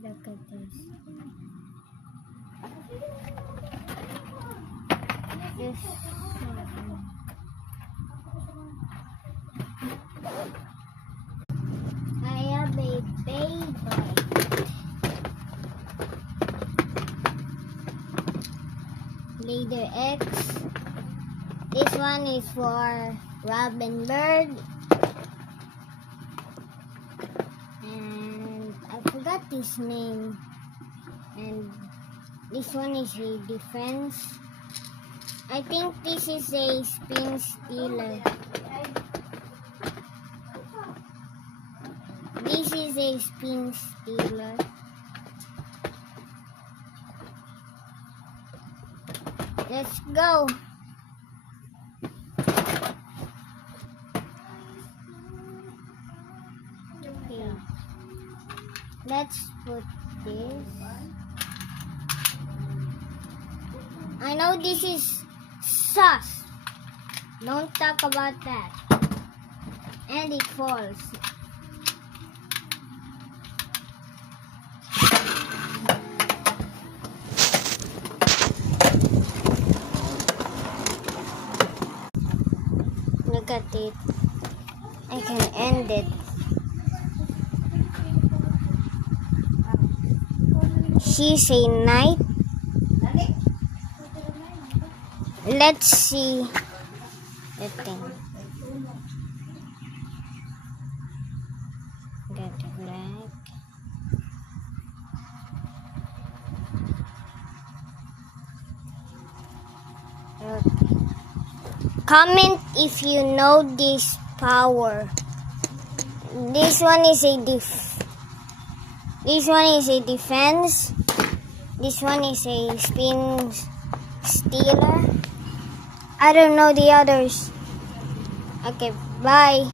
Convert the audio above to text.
Look at this. This I have a baby. Leader X. This one is for Robin Bird. And I forgot his name. And this one is a defense. I think this is a spin stealer. This is a spin stealer. Let's go. Okay. Let's put this. I know this is sus. Don't talk about that. And it falls. Look at it. I can end it. She's a knight. Let's see the thing. Get it black. Okay. Comment if you know this power. This one is a defense. This one is a spin stealer. I don't know the others. Okay, bye.